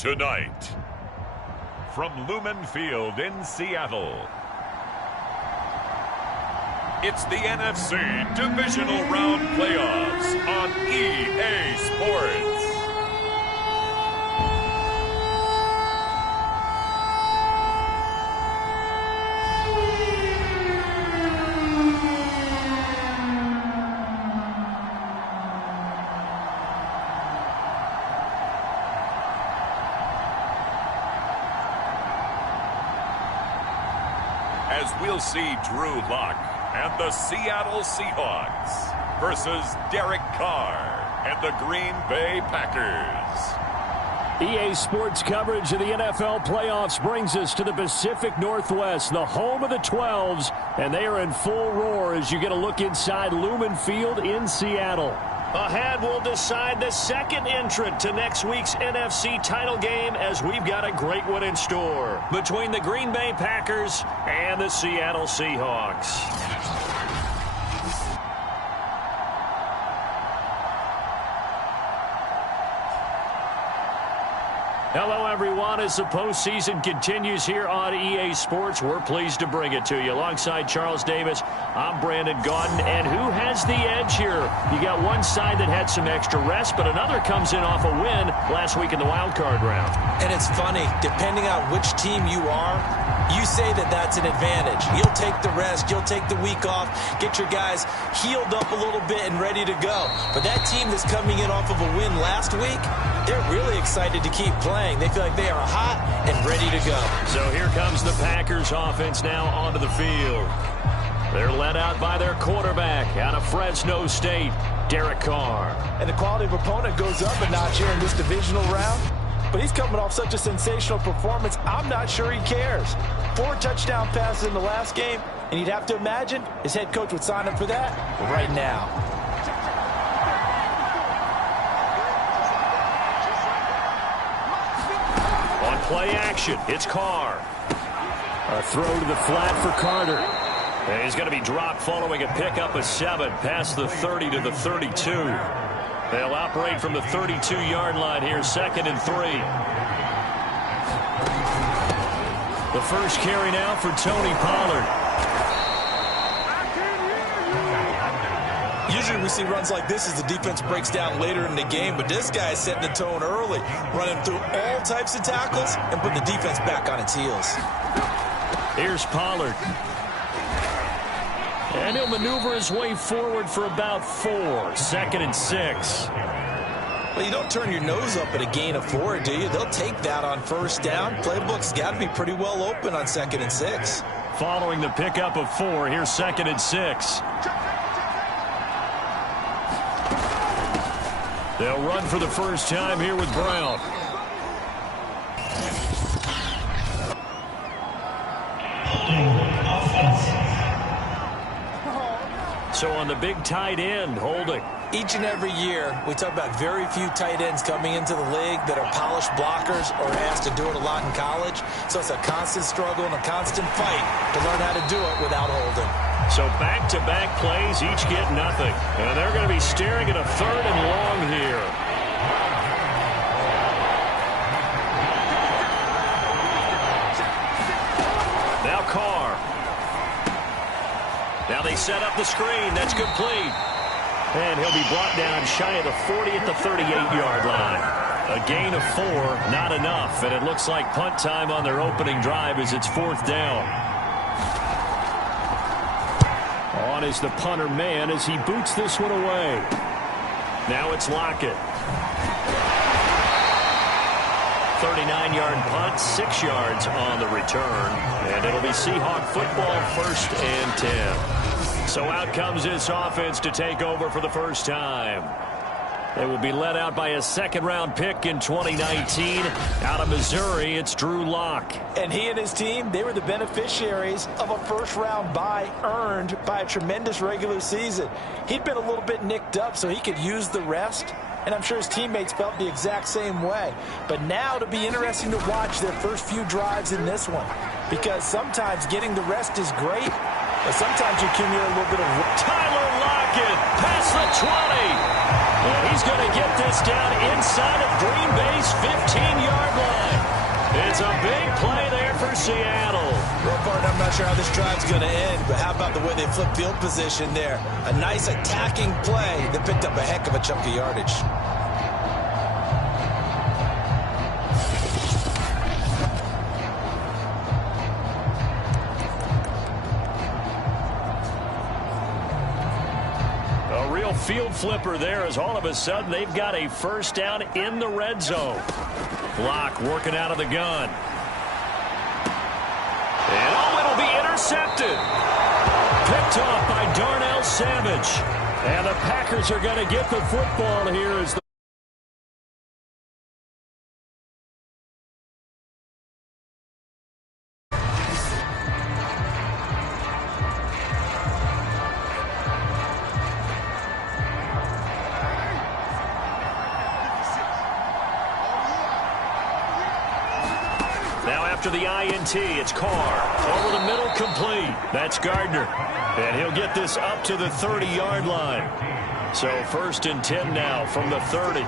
Tonight, from Lumen Field in Seattle, it's the NFC Divisional Round Playoffs on EA Sports. As we'll see Drew Lock and the Seattle Seahawks versus Derek Carr and the Green Bay Packers. EA Sports coverage of the NFL playoffs brings us to the Pacific Northwest, the home of the 12s, and they are in full roar as you get a look inside Lumen Field in Seattle. Ahead, we'll decide the second entrant to next week's NFC title game as we've got a great one in store between the Green Bay Packers and the Seattle Seahawks. Hello, everyone. As the postseason continues here on EA Sports, we're pleased to bring it to you. Alongside Charles Davis, I'm Brandon Gaudin. And who has the edge here? You got one side that had some extra rest, but another comes in off a win last week in the wild card round. And it's funny, depending on which team you are, you say that that's an advantage. You'll take the rest, you'll take the week off, get your guys healed up a little bit and ready to go. But that team that's coming in off of a win last week, they're really excited to keep playing. They feel like they are hot and ready to go. So here comes the Packers offense now onto the field. They're led out by their quarterback out of Fresno State, Derek Carr. And the quality of opponent goes up a notch here in this divisional round. But he's coming off such a sensational performance, I'm not sure he cares. 4 touchdown passes in the last game, and you'd have to imagine his head coach would sign up for that right now. On play action, it's Carr. A throw to the flat for Carter. And he's going to be dropped following a pickup of 7 past the 30 to the 32. They'll operate from the 32-yard line here, 2nd and 3. The first carry now for Tony Pollard. Usually we see runs like this as the defense breaks down later in the game, but this guy is setting the tone early, running through all types of tackles and putting the defense back on its heels. Here's Pollard. And he'll maneuver his way forward for about 4. 2nd and 6. Well, you don't turn your nose up at a gain of 4, do you? They'll take that on first down. Playbook's got to be pretty well open on 2nd and 6. Following the pickup of 4, here's 2nd and 6. They'll run for the first time here with Brown. So on the big tight end, holding. Each and every year, we talk about very few tight ends coming into the league that are polished blockers or asked to do it a lot in college. So it's a constant struggle and a constant fight to learn how to do it without holding. So back-to-back plays, each get nothing. And they're going to be staring at a 3rd and long here. Now Carr. Now they set up the screen. That's complete. And he'll be brought down shy of the 40 at the 38-yard line. A gain of 4, not enough. And it looks like punt time on their opening drive as it's 4th down. On is the punter man as he boots this one away. Now it's Lockett. 39-yard punt, 6 yards on the return. And it'll be Seahawk football, 1st and 10. So out comes this offense to take over for the first time. They will be led out by a 2nd-round pick in 2019. Out of Missouri, it's Drew Lock. And he and his team, they were the beneficiaries of a first-round bye earned by a tremendous regular season. He'd been a little bit nicked up, so he could use the rest. And I'm sure his teammates felt the exact same way. But now it'll be interesting to watch their first few drives in this one. Because sometimes getting the rest is great, but sometimes you accumulate a little bit of... Tyler Lockett past the 20. And he's going to get this down inside of Green Bay's 15-yard line. Seattle. Well, partner, I'm not sure how this drive's going to end, but how about the way they flip field position there? A nice attacking play that picked up a heck of a chunk of yardage. A real field flipper there, as all of a sudden they've got a first down in the red zone. Block working out of the gun. And it'll be intercepted. Picked off by Darnell Savage. And the Packers are going to get the football here as the after the INT, it's Carr. Over the middle, complete. That's Gardner. And he'll get this up to the 30-yard line. So 1st and 10 now from the 30.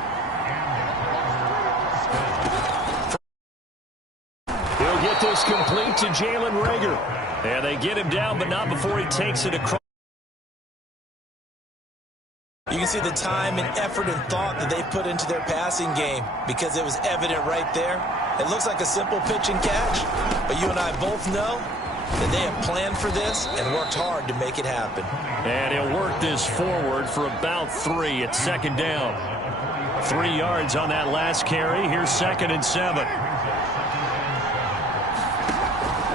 He'll get this complete to Jalen Reagor. And they get him down, but not before he takes it across. You can see the time and effort and thought that they put into their passing game because it was evident right there. It looks like a simple pitch and catch, but you and I both know that they have planned for this and worked hard to make it happen. And he'll work this forward for about 3 at 2nd down. 3 yards on that last carry. Here's 2nd and 7.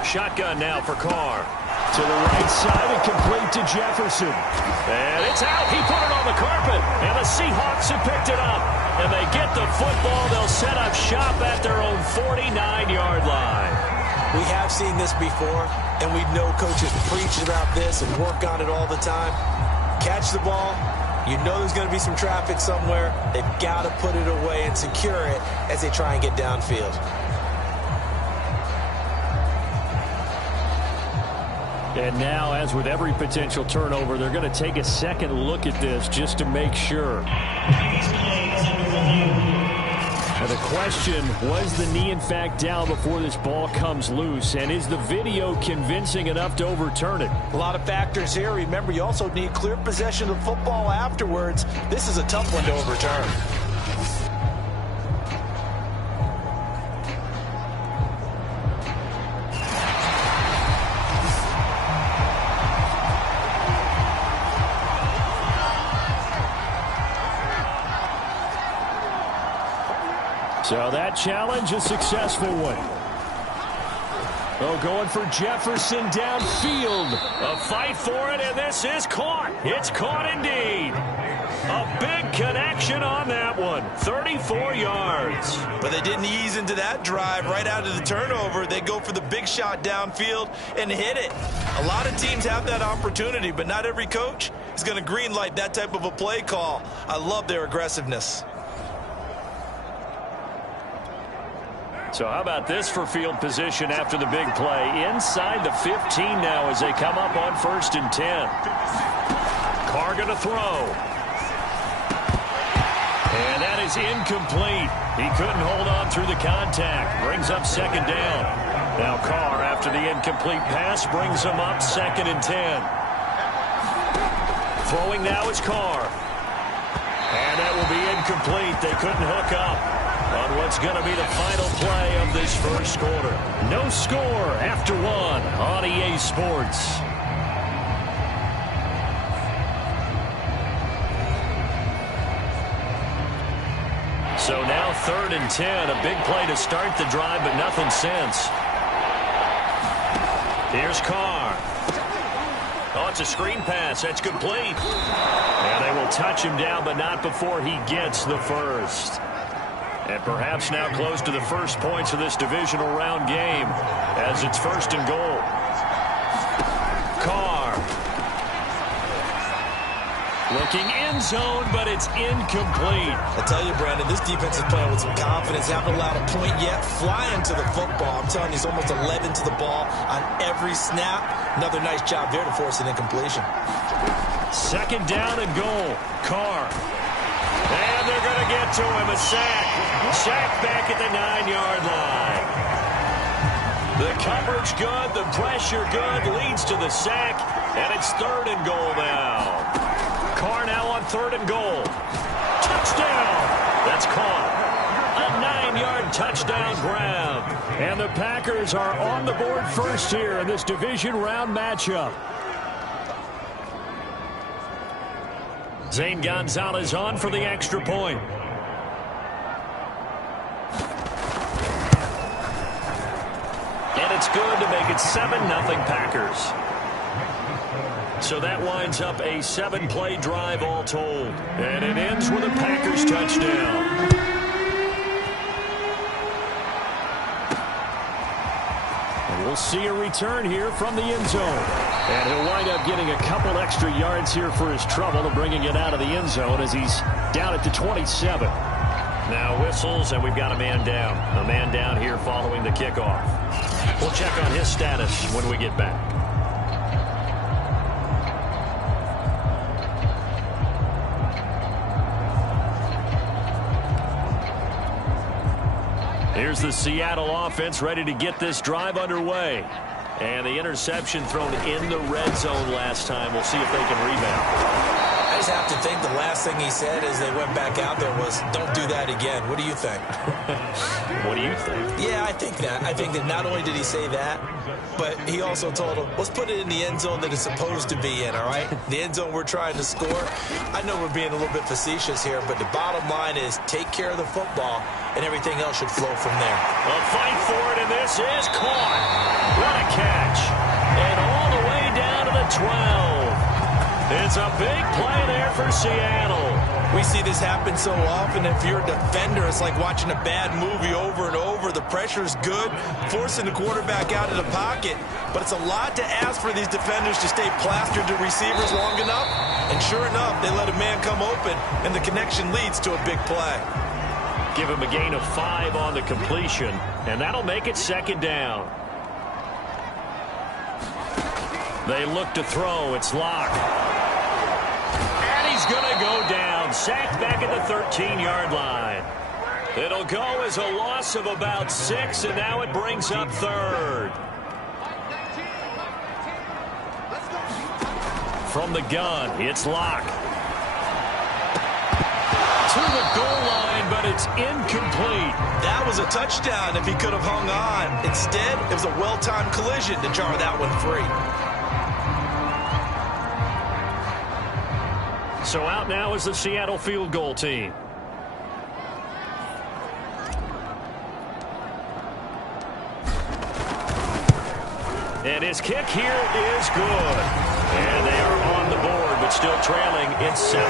Shotgun now for Carr. To the right side and complete to Jefferson. And it's out. He put it on the carpet. And the Seahawks have picked it up. And they get the football. They'll set up shop at their own 49-yard line. We have seen this before, and we know coaches preach about this and work on it all the time. Catch the ball. You know there's going to be some traffic somewhere. They've got to put it away and secure it as they try and get downfield. And now, as with every potential turnover, they're going to take a second look at this just to make sure. And the question, was the knee in fact down before this ball comes loose? And is the video convincing enough to overturn it? A lot of factors here. Remember, you also need clear possession of the football afterwards. This is a tough one to overturn. So that challenge, a successful one. Oh, going for Jefferson downfield. A fight for it, and this is caught. It's caught indeed. A big connection on that one. 34 yards. But they didn't ease into that drive right out of the turnover. They go for the big shot downfield and hit it. A lot of teams have that opportunity, but not every coach is going to green light that type of a play call. I love their aggressiveness. So how about this for field position after the big play? Inside the 15 now as they come up on 1st and 10. Carr going to throw. And that is incomplete. He couldn't hold on through the contact. Brings up 2nd down. Now Carr, after the incomplete pass, brings him up 2nd and 10. Throwing now is Carr. And that will be incomplete. They couldn't hook up on what's going to be the final play of this first quarter. No score after 1 on EA Sports. So now 3rd and 10. A big play to start the drive, but nothing since. Here's Carr. Oh, it's a screen pass. That's complete. And they will touch him down, but not before he gets the first. And perhaps now close to the first points of this divisional round game as it's 1st and goal. Carr. Looking end zone, but it's incomplete. I tell you, Brandon, this defense is playing with some confidence. Haven't allowed a point yet. Flying to the football. I'm telling you, he's almost 11 to the ball on every snap. Another nice job there to force an incompletion. 2nd down and goal. Carr. And they're going to get to him. A sack. Sack back at the 9-yard line. The coverage good, the pressure good, leads to the sack, and it's 3rd and goal now. Carr now on 3rd and goal. Touchdown! That's caught. A 9-yard touchdown grab. And the Packers are on the board first here in this division round matchup. Zane Gonzalez on for the extra point. And it's good to make it 7-0 Packers. So that winds up a 7-play drive all told. And it ends with a Packers touchdown. And we'll see a return here from the end zone. And he'll wind up getting a couple extra yards here for his trouble and bringing it out of the end zone as he's down at the 27. Now whistles, and we've got a man down. A man down here following the kickoff. We'll check on his status when we get back. Here's the Seattle offense ready to get this drive underway. And the interception thrown in the red zone last time. We'll see if they can rebound. I just have to think the last thing he said as they went back out there was, don't do that again. What do you think? What do you think? Yeah, I think that. I think that not only did he say that, but he also told him, let's put it in the end zone that it's supposed to be in, all right? The end zone we're trying to score. I know we're being a little bit facetious here, but the bottom line is take care of the football, and everything else should flow from there. A fight for it, and this is caught. What a catch. And all the way down to the 12. It's a big play there for Seattle. We see this happen so often. If you're a defender, it's like watching a bad movie over and over. The pressure's good, forcing the quarterback out of the pocket. But it's a lot to ask for these defenders to stay plastered to receivers long enough. And sure enough, they let a man come open, and the connection leads to a big play. Give him a gain of 5 on the completion, and that'll make it 2nd down. They look to throw. It's locked. And he's going to go down. Sacked back at the 13-yard line. It'll go as a loss of about 6, and now it brings up 3rd. From the gun, it's locked. To the goal line, but it's incomplete. That was a touchdown if he could have hung on. Instead, it was a well-timed collision to jar that one free. So out now is the Seattle field goal team. And his kick here is good. And they are on the board, but still trailing. It's 7-3.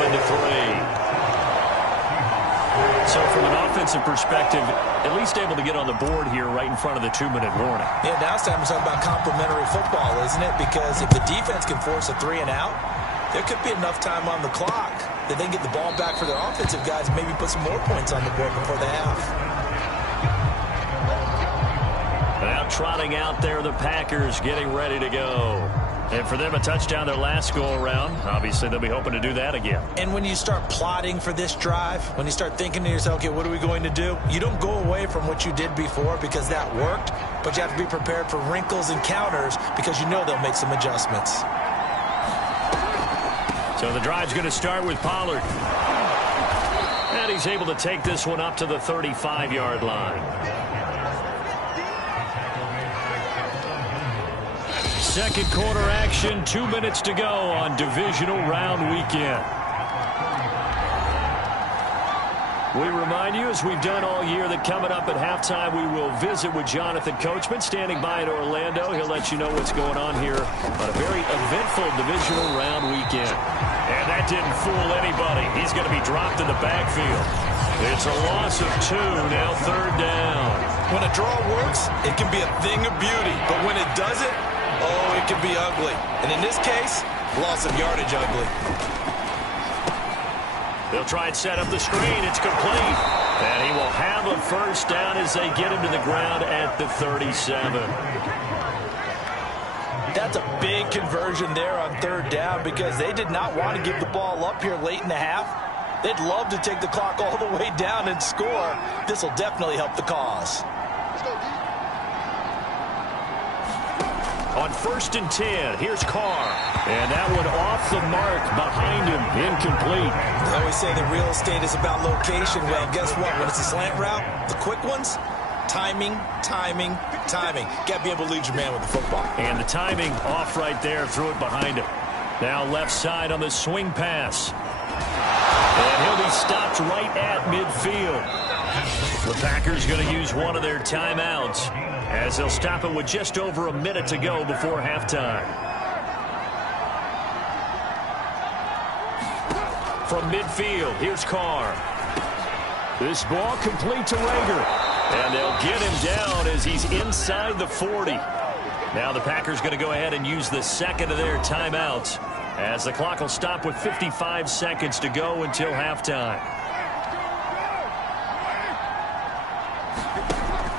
So from an offensive perspective, at least able to get on the board here right in front of the 2-minute warning. Yeah, now it's time to talk about complementary football, isn't it? Because if the defense can force a 3-and-out, there could be enough time on the clock that they can get the ball back for their offensive guys and maybe put some more points on the board before the half. Now trotting out there, the Packers getting ready to go. And for them, a touchdown their last go-around. Obviously, they'll be hoping to do that again. And when you start plotting for this drive, when you start thinking to yourself, okay, what are we going to do? You don't go away from what you did before because that worked, but you have to be prepared for wrinkles and counters because you know they'll make some adjustments. So the drive's going to start with Pollard. And he's able to take this one up to the 35-yard line. Second quarter action, 2 minutes to go on divisional round weekend. We remind you, as we've done all year, that coming up at halftime, we will visit with Jonathan Coachman, standing by in Orlando. He'll let you know what's going on here on a very eventful divisional round weekend. And that didn't fool anybody. He's going to be dropped in the backfield. It's a loss of 2, now 3rd down. When a draw works, it can be a thing of beauty. But when it doesn't, oh, it can be ugly. And in this case, loss of yardage ugly. They'll try and set up the screen. It's complete. And he will have a first down as they get him to the ground at the 37. That's a big conversion there on 3rd down because they did not want to give the ball up here late in the half. They'd love to take the clock all the way down and score. This will definitely help the cause. On 1st and 10, here's Carr. And that one off the mark behind him. Incomplete. They always say that real estate is about location. Well, guess what? When it's a slant route, the quick ones, timing, timing, timing. Got to be able to lead your man with the football. And the timing off right there. Threw it behind him. Now left side on the swing pass. And he'll be stopped right at midfield. The Packers going to use one of their timeouts as they'll stop it with just over a minute to go before halftime. From midfield, here's Carr. This ball complete to Rager. And they'll get him down as he's inside the 40. Now the Packers going to go ahead and use the second of their timeouts as the clock will stop with 55 seconds to go until halftime.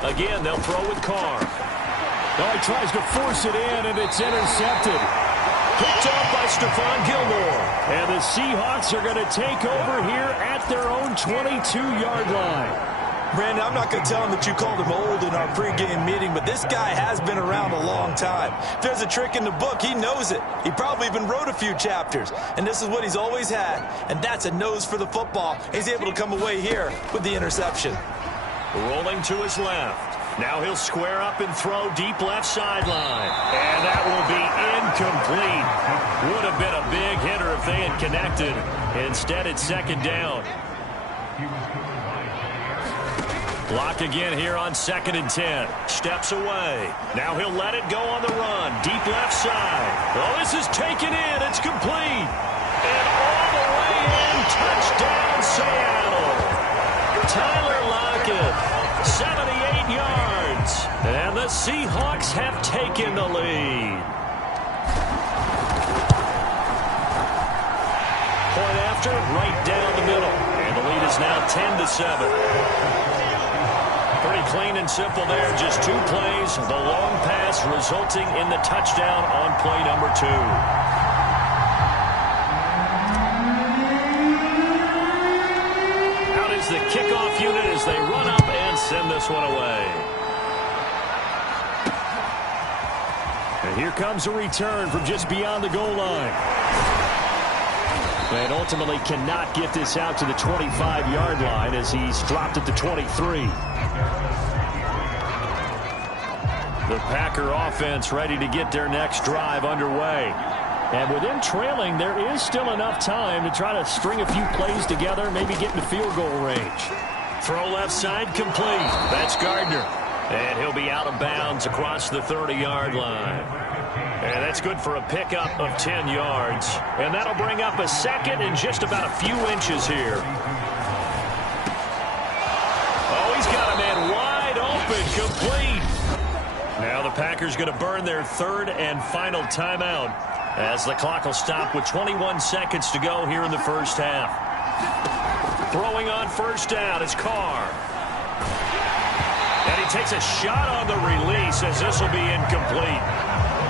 Again, they'll throw with Carr. Oh, he tries to force it in, and it's intercepted. Picked off by Stephon Gilmore. And the Seahawks are going to take over here at their own 22-yard line. Brandon, I'm not going to tell him that you called him old in our pregame meeting, but this guy has been around a long time. If there's a trick in the book, he knows it. He probably even wrote a few chapters, and this is what he's always had, and that's a nose for the football. He's able to come away here with the interception. Rolling to his left. Now he'll square up and throw deep left sideline. And that will be incomplete. Would have been a big hitter if they had connected. Instead, it's second down. Block again here on 2nd and 10. Steps away. Now he'll let it go on the run. Deep left side. Oh, this is taken in. It's complete. And all the way in. Touchdown, Seattle. Tyler Lockett, 78 yards. And the Seahawks have taken the lead. Point after, right down the middle. And the lead is now 10-7. Pretty clean and simple there. Just 2 plays. The long pass resulting in the touchdown on play number 2. Out is the kickoff unit as they run up and send this one away. And here comes a return from just beyond the goal line. And ultimately cannot get this out to the 25-yard line as he's dropped at the 23. The Packer offense ready to get their next drive underway. And with them trailing, there is still enough time to try to string a few plays together, maybe get into field goal range. Throw left side complete. That's Gardner. And he'll be out of bounds across the 30-yard line. And that's good for a pickup of 10 yards. And that'll bring up a second and just about a few inches here. Oh, he's got a man wide open, complete. Now the Packers going to burn their 3rd and final timeout as the clock will stop with 21 seconds to go here in the first half. Throwing on 1st down is Carr. And he takes a shot on the release as this will be incomplete.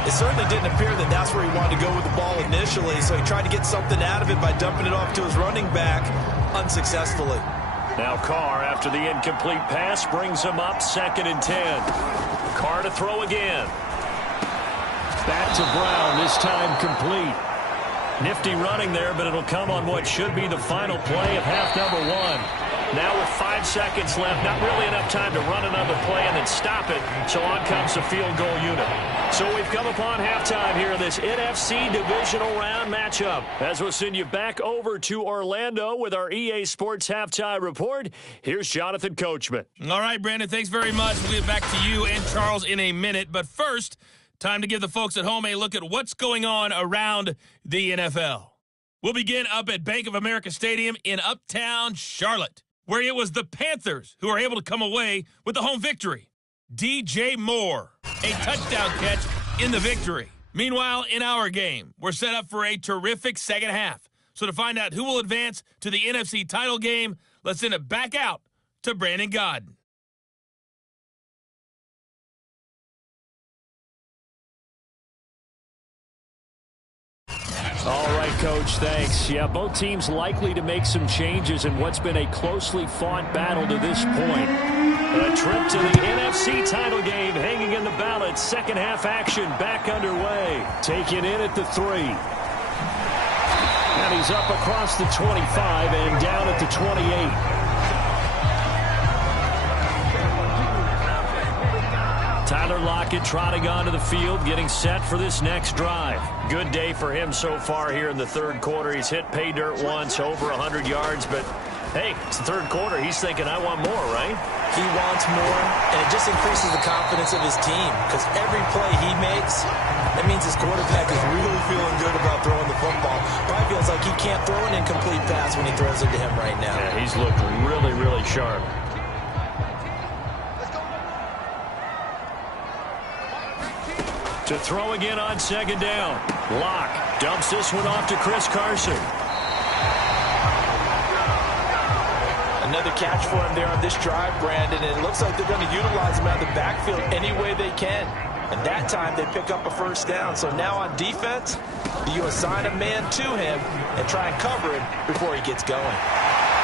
It certainly didn't appear that that's where he wanted to go with the ball initially, so he tried to get something out of it by dumping it off to his running back unsuccessfully. Now Carr, after the incomplete pass, brings him up 2nd and 10. Carr to throw again. Back to Brown, this time complete. Nifty running there, but it'll come on what should be the final play of half number 1. Now with 5 seconds left, not really enough time to run another play and then stop it, so on comes the field goal unit. So we've come upon halftime here in this NFC divisional round matchup. As we'll send you back over to Orlando with our EA Sports Halftime Report, here's Jonathan Coachman. All right, Brandon, thanks very much. We'll get back to you and Charles in a minute. But first, time to give the folks at home a look at what's going on around the NFL. We'll begin up at Bank of America Stadium in Uptown Charlotte, where it was the Panthers who were able to come away with the home victory. DJ Moore, a touchdown catch in the victory. Meanwhile, in our game, we're set up for a terrific second half. So to find out who will advance to the NFC title game, let's send it back out to Brandon Godden. All right, Coach, thanks. Yeah, both teams likely to make some changes in what's been a closely fought battle to this point. A trip to the NFC title game hanging in the balance. Second half action back underway. Taken in at the 3. And he's up across the 25 and down at the 28. Tyler Lockett trotting onto the field, getting set for this next drive. Good day for him so far here in the third quarter. He's hit pay dirt once, over 100 yards, but hey, it's the third quarter. He's thinking, I want more, right? He wants more, and it just increases the confidence of his team because every play he makes, that means his quarterback is really feeling good about throwing the football. Probably feels like he can't throw an incomplete pass when he throws it to him right now. Yeah, he's looked really, really sharp. To throw again on second down. Locke dumps this one off to Chris Carson. Another catch for him there on this drive, Brandon, and it looks like they're going to utilize him out of the backfield any way they can. And that time they pick up a first down. So now on defense, you assign a man to him and try and cover him before he gets going.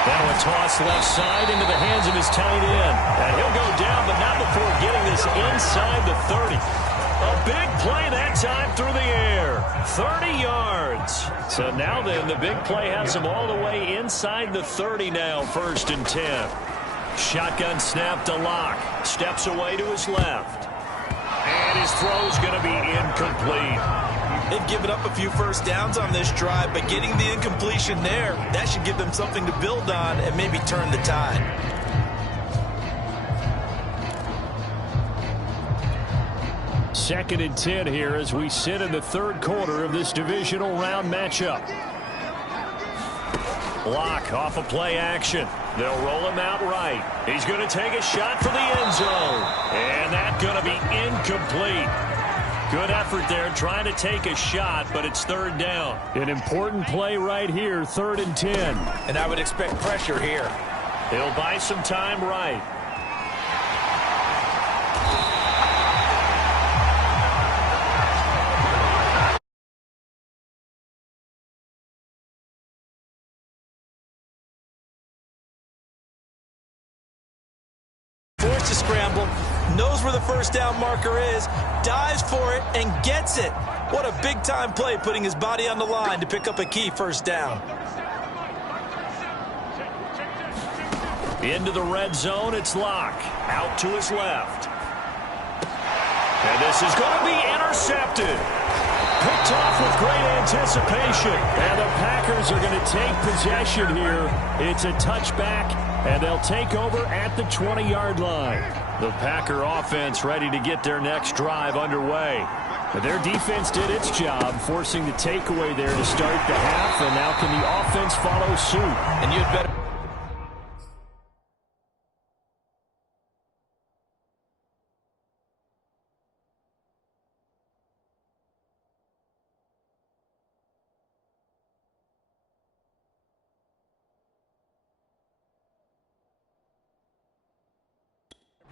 Now a toss left side into the hands of his tight end. And he'll go down, but not before getting this inside the 30. A big play that time through the air. 30 yards. So now then, the big play has him all the way inside the 30 now, 1st and 10. Shotgun snap to Locke. Steps away to his left. And his throw's going to be incomplete. They've given up a few first downs on this drive, but getting the incompletion there, that should give them something to build on and maybe turn the tide. 2nd and 10 here as we sit in the third quarter of this divisional round matchup. Locke off of play action. They'll roll him out right. He's going to take a shot for the end zone. And that's going to be incomplete. Good effort there trying to take a shot, but it's 3rd down. An important play right here, 3rd and 10. And I would expect pressure here. He'll buy some time right. To scramble, knows where the first down marker is, dives for it, and gets it. What a big-time play, putting his body on the line to pick up a key first down. Into the red zone, it's Locke. Out to his left. And this is going to be intercepted. Picked off with great anticipation. And the Packers are going to take possession here. It's a touchback, and they'll take over at the 20-yard line. The Packer offense ready to get their next drive underway. But their defense did its job, forcing the takeaway there to start the half, and now can the offense follow suit? And you'd better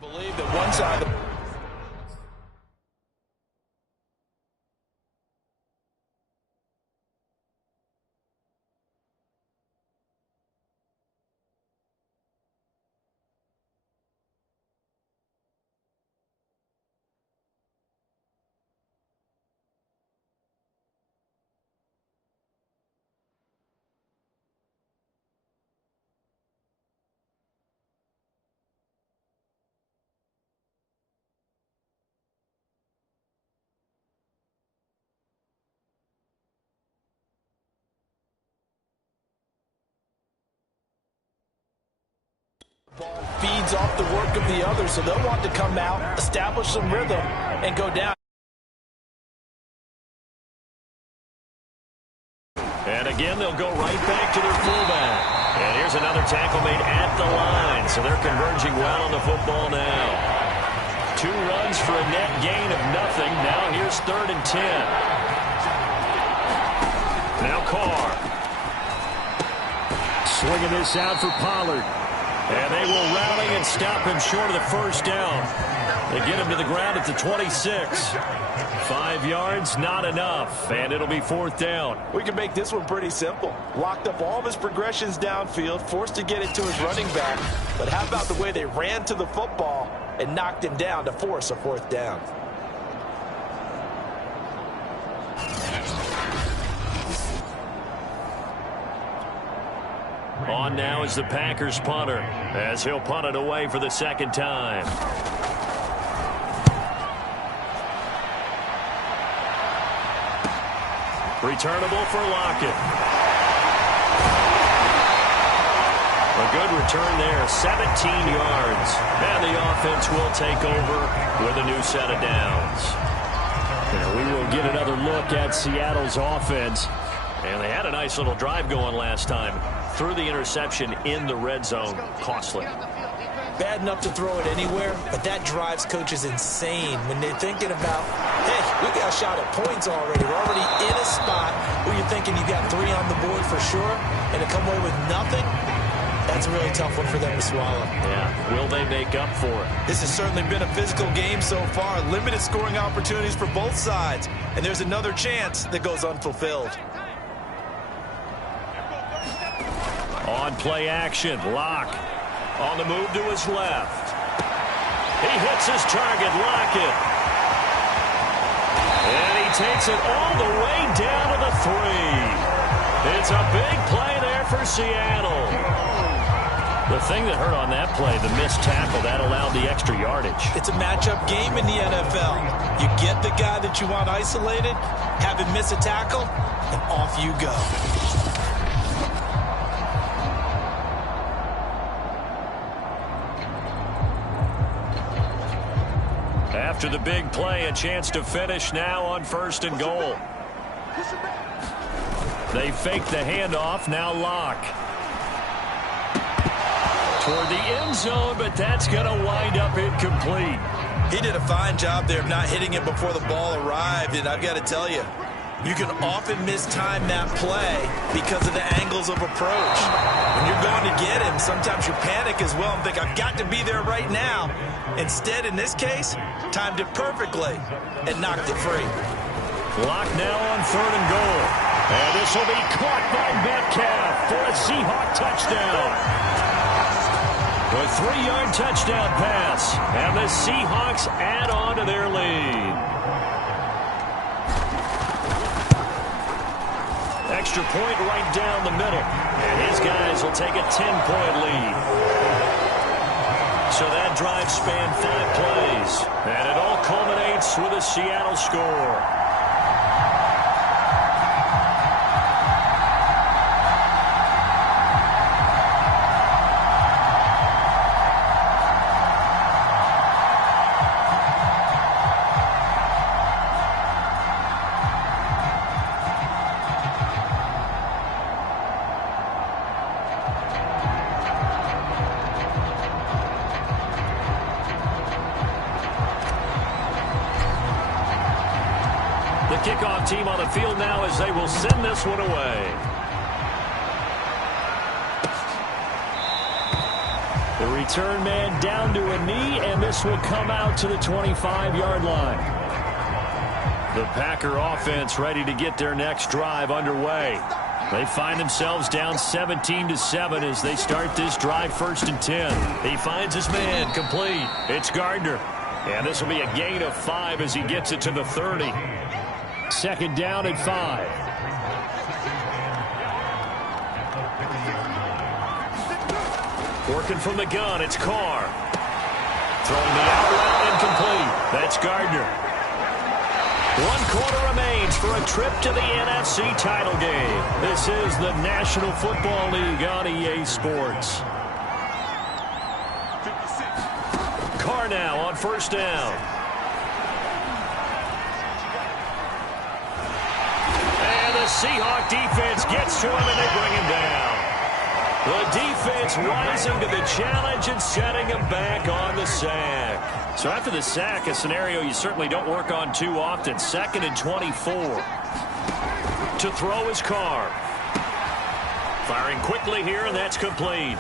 believe that one side of the ball feeds off the work of the other, so they'll want to come out, establish some rhythm, and go down. And again, they'll go right back to their fullback. And here's another tackle made at the line, so they're converging well on the football now. 2 runs for a net gain of nothing. Now here's 3rd and 10. Now Carr. Swinging this out for Pollard. And they will rally and stop him short of the first down. They get him to the ground at the 26. 5 yards, not enough, and it'll be 4th down. We can make this one pretty simple. Locked up all of his progressions downfield, forced to get it to his running back. But how about the way they ran to the football and knocked him down to force a 4th down? On now is the Packers punter, as he'll punt it away for the 2nd time. Returnable for Lockett. A good return there, 17 yards. And the offense will take over with a new set of downs. And we will get another look at Seattle's offense. And they had a nice little drive going last time. Threw the interception in the red zone. Costly. Bad enough to throw it anywhere, but that drives coaches insane when they're thinking about, hey, we got a shot at points already. We're already in a spot where you're thinking you got 3 on the board for sure, and to come away with nothing, that's a really tough one for them to swallow. Yeah, will they make up for it? This has certainly been a physical game so far. Limited scoring opportunities for both sides, and there's another chance that goes unfulfilled. On play action, Locke on the move to his left. He hits his target, Lockett. And he takes it all the way down to the 3. It's a big play there for Seattle. The thing that hurt on that play, the missed tackle, that allowed the extra yardage. It's a matchup game in the NFL. You get the guy that you want isolated, have him miss a tackle, and off you go. After the big play, a chance to finish now on 1st and goal. They fake the handoff, now Locke. Toward the end zone, but that's going to wind up incomplete. He did a fine job there of not hitting it before the ball arrived, and I've got to tell you, you can often mistime that play because of the angles of approach. When you're going to get him, sometimes you panic as well and think, I've got to be there right now. Instead, in this case, timed it perfectly and knocked it free. Locke now on 3rd and goal. And this will be caught by Metcalf for a Seahawk touchdown. A 3-yard touchdown pass. And the Seahawks add on to their lead. Extra point right down the middle. And his guys will take a 10-point lead. So that drive spanned 5 plays. And it all culminates with a Seattle score. Kickoff team on the field now as they will send this one away. The return man down to a knee, and this will come out to the 25-yard line. The Packer offense ready to get their next drive underway. They find themselves down 17-7 as they start this drive 1st and 10. He finds his man complete. It's Gardner. And this will be a gain of 5 as he gets it to the 30. 2nd down and 5. Working from the gun, it's Carr. Throwing the out route incomplete. That's Gardner. 1 quarter remains for a trip to the NFC title game. This is the National Football League on EA Sports. Carr now on 1st down. The Seahawk defense gets to him, and they bring him down. The defense rising to the challenge and setting him back on the sack. So after the sack, a scenario you certainly don't work on too often. 2nd and 24. To throw his Carr. Firing quickly here, and that's complete.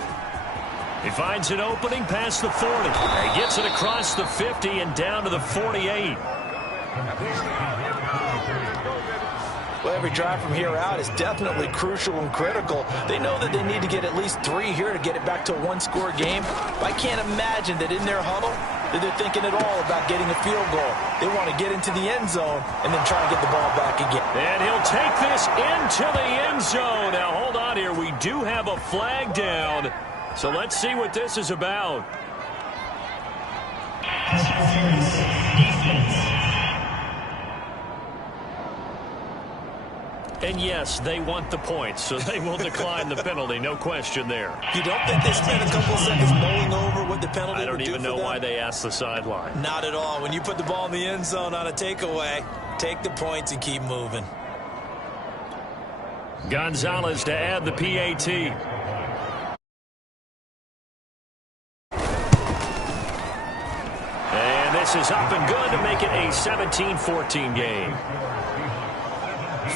He finds an opening past the 40. He gets it across the 50 and down to the 48. Well, every drive from here out is definitely crucial and critical. They know that they need to get at least 3 here to get it back to a one-score game. But I can't imagine that in their huddle that they're thinking at all about getting a field goal. They want to get into the end zone and then try and get the ball back again. And he'll take this into the end zone. Now, hold on here. We do have a flag down. So let's see what this is about. And yes, they want the points, so they will decline the penalty. No question there. You don't think they spent a couple of seconds mulling over what the penalty I don't would do even for know them? why they asked the sideline. Not at all. When you put the ball in the end zone on a takeaway, take the points and keep moving. Gonzalez to add the PAT. And this is up and good to make it a 17-14 game.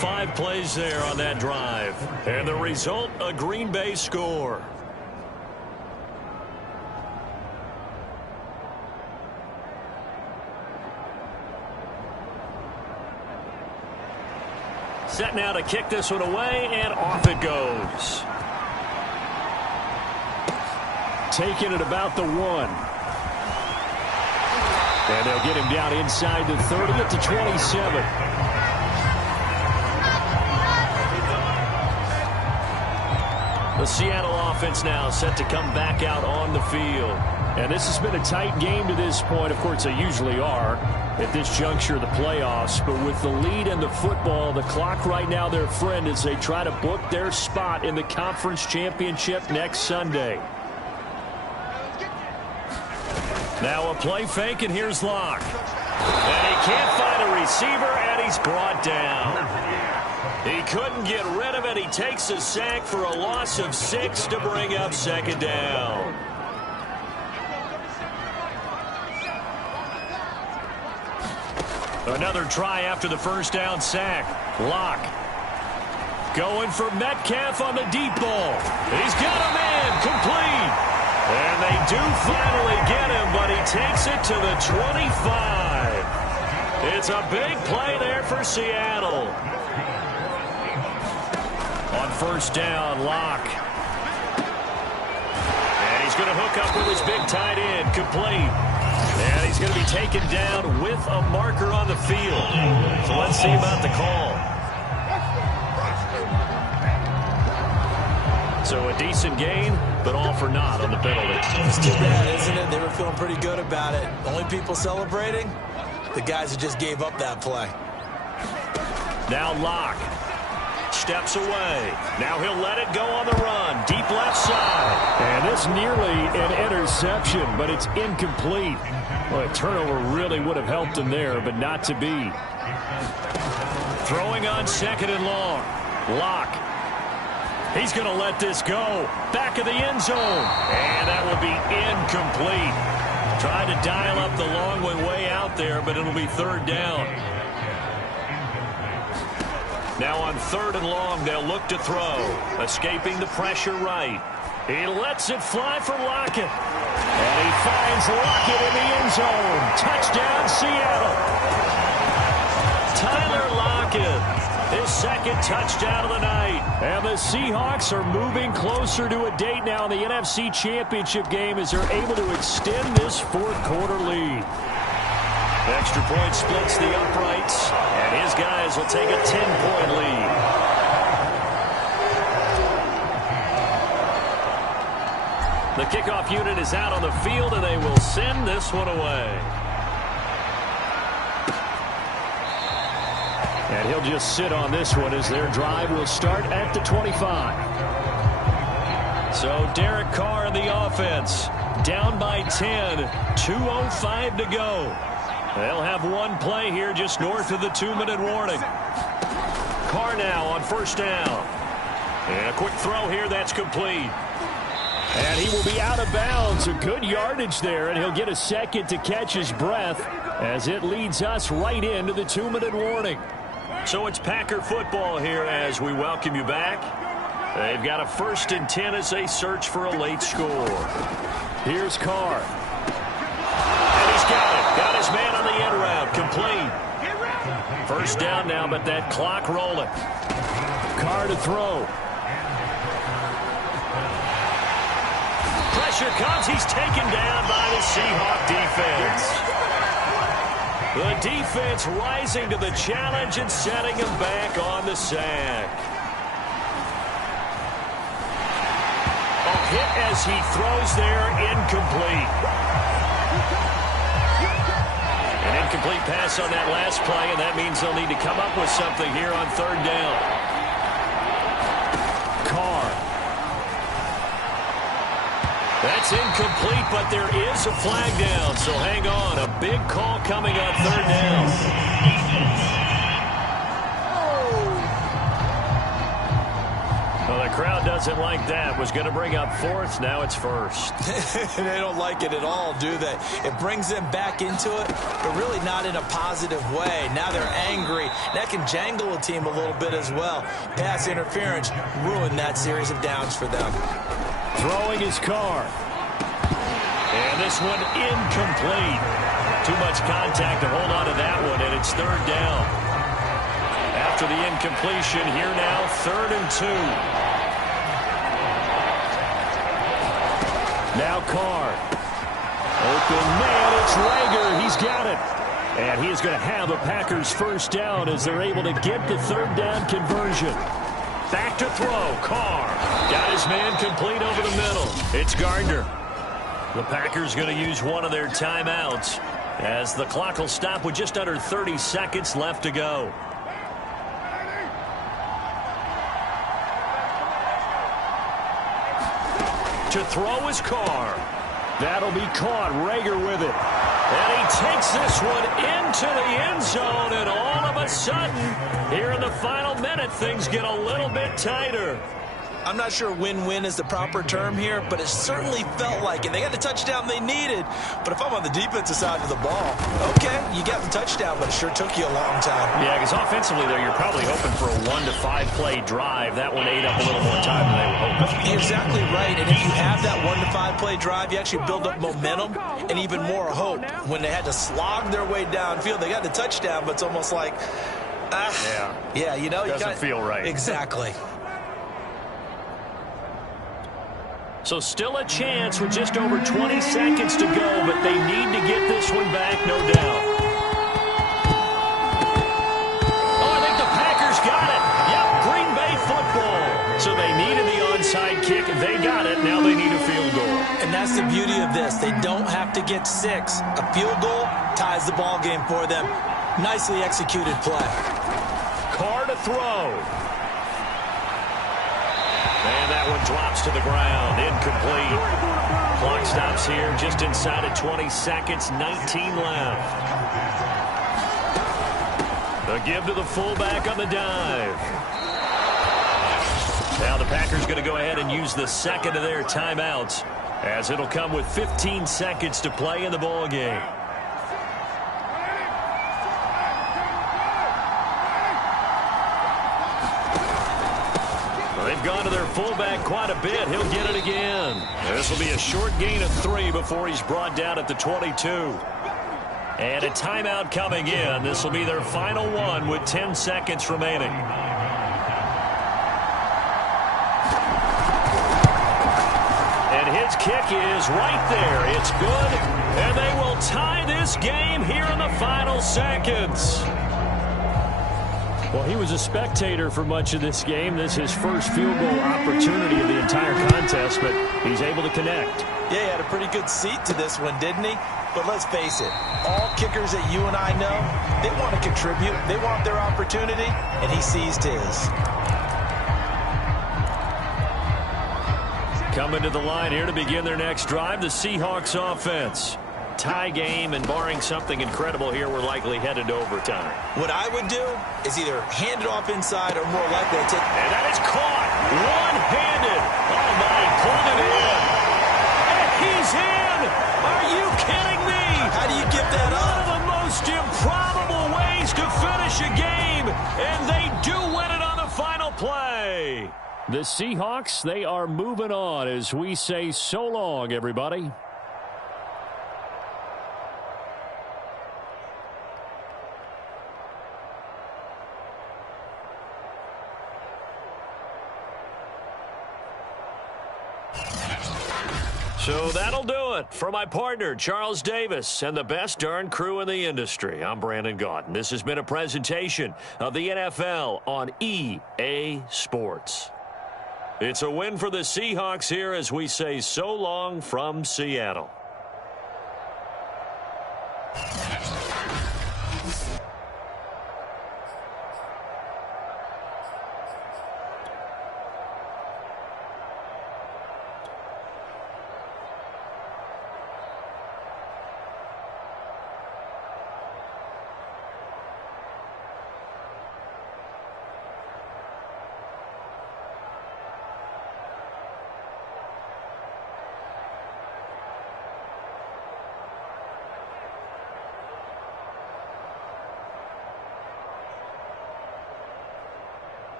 5 plays there on that drive. And the result, a Green Bay score. Set now to kick this one away, and off it goes. Taking it about the 1. And they'll get him down inside the 30 at the 27. The Seattle offense now set to come back out on the field. And this has been a tight game to this point. Of course, they usually are at this juncture of the playoffs. But with the lead in the football, the clock right now their friend as they try to book their spot in the conference championship next Sunday. Now a play fake, and here's Locke. And he can't find a receiver, and he's brought down. He couldn't get rid of it. He takes a sack for a loss of 6 to bring up second down. Another try after the first down sack. Locke going for Metcalf on the deep ball. He's got him in, complete. And they do finally get him, but he takes it to the 25. It's a big play there for Seattle. On first down, Locke. And he's going to hook up with his big tight end, complete. And he's going to be taken down with a marker on the field. So let's see about the call. So a decent gain, but all for naught on the penalty. It's too bad, isn't it? They were feeling pretty good about it. Only people celebrating, the guys who just gave up that play. Now Locke steps away. Now he'll let it go on the run. Deep left side. And it's nearly an interception, but it's incomplete. Well, a turnover really would have helped him there, but not to be. Throwing on second and long. Locke. He's going to let this go. Back of the end zone. And that will be incomplete. Trying to dial up the long one way out there, but it'll be third down. Now on third and long, they'll look to throw. Escaping the pressure right. He lets it fly for Lockett. And he finds Lockett in the end zone. Touchdown, Seattle. Tyler Lockett. His second touchdown of the night. And the Seahawks are moving closer to a date now in the NFC Championship game as they're able to extend this fourth-quarter lead. Extra point splits the uprights, and his guys will take a 10-point lead. The kickoff unit is out on the field, and they will send this one away. And he'll just sit on this one as their drive will start at the 25. So Derek Carr in the offense, down by 10, 2:05 to go. They'll have one play here just north of the 2-minute warning. Carr now on first down. And a quick throw here, that's complete. And he will be out of bounds. A good yardage there, and he'll get a second to catch his breath as it leads us right into the 2-minute warning. So it's Packer football here as we welcome you back. They've got a 1st and 10 as they search for a late score. Here's Carr. And he's got it. Got his man on the end route. Complete. 1st down now, but that clock rolling. Carr to throw. Pressure comes. He's taken down by the Seahawks defense. The defense rising to the challenge and setting him back on the sack. A hit as he throws there, incomplete. An incomplete pass on that last play, and that means they'll need to come up with something here on 3rd down. Carr. That's incomplete, but there is a flag down, so hang on. A big call coming on 3rd down. Well, the crowd doesn't like that. Was going to bring up 4th. Now it's 1st. They don't like it at all, do they? It brings them back into it, but really not in a positive way. Now they're angry. That can jangle a team a little bit as well. Pass interference ruined that series of downs for them. Throwing his Carr. And this one incomplete. Too much contact to hold on to that one, and it's 3rd down. After the incompletion, here now, 3rd and 2. Now Carr. Open man, it's Rager. He's got it. And he is going to have the Packers' 1st down as they're able to get the 3rd down conversion. Back to throw. Carr. Got his man complete over the middle. It's Gardner. The Packers going to use one of their timeouts as the clock will stop with just under 30 seconds left to go. To throw is Carr. That'll be caught. Rager with it. And he takes this one into the end zone, and all of a sudden, here in the final minute, things get a little bit tighter. I'm not sure win-win is the proper term here, but it certainly felt like it. They got the touchdown they needed, but if I'm on the defensive side of the ball, okay, you got the touchdown, but it sure took you a long time. Yeah, because offensively, though, you're probably hoping for a 1 to 5 play drive. That one ate up a little more time than they were hoping. You're exactly right, and if you have that 1 to 5 play drive, you actually build up momentum and even more hope. When they had to slog their way downfield, they got the touchdown, but it's almost like, yeah, you know, doesn't feel right. Exactly. So still a chance with just over 20 seconds to go, but they need to get this one back, no doubt. Oh, I think the Packers got it. Yep, Green Bay football. So they needed the onside kick, and they got it. Now they need a field goal. And that's the beauty of this. They don't have to get 6. A field goal ties the ball game for them. Nicely executed play. Carr to throw. And that one drops to the ground. Incomplete. Clock stops here just inside of 20 seconds. 19 left. The give to the fullback on the dive. Now the Packers going to go ahead and use the second of their timeouts, as it'll come with 15 seconds to play in the ball game. They've gone to their fullback quite a bit. He'll get it again. This will be a short gain of 3 before he's brought down at the 22. And a timeout coming in. This will be their final one with 10 seconds remaining. And his kick is right there. It's good. And they will tie this game here in the final seconds. Well, he was a spectator for much of this game. This is his first field goal opportunity of the entire contest, but he's able to connect. Yeah, he had a pretty good seat to this one, didn't he? But let's face it, all kickers that you and I know, they want to contribute. They want their opportunity, and he seized his. Coming to the line here to begin their next drive, the Seahawks offense. Tie game, and barring something incredible here, we're likely headed to overtime. What I would do is either hand it off inside or more likely to take... And that is caught. One-handed. Oh, my, pulled it in. And he's in. Are you kidding me? How do you give that up? One of the most improbable ways to finish a game, and they do win it on the final play. The Seahawks, they are moving on as we say so long, everybody. So that'll do it for my partner, Charles Davis, and the best darn crew in the industry. I'm Brandon Gaunt, and this has been a presentation of the NFL on EA Sports. It's a win for the Seahawks here as we say so long from Seattle.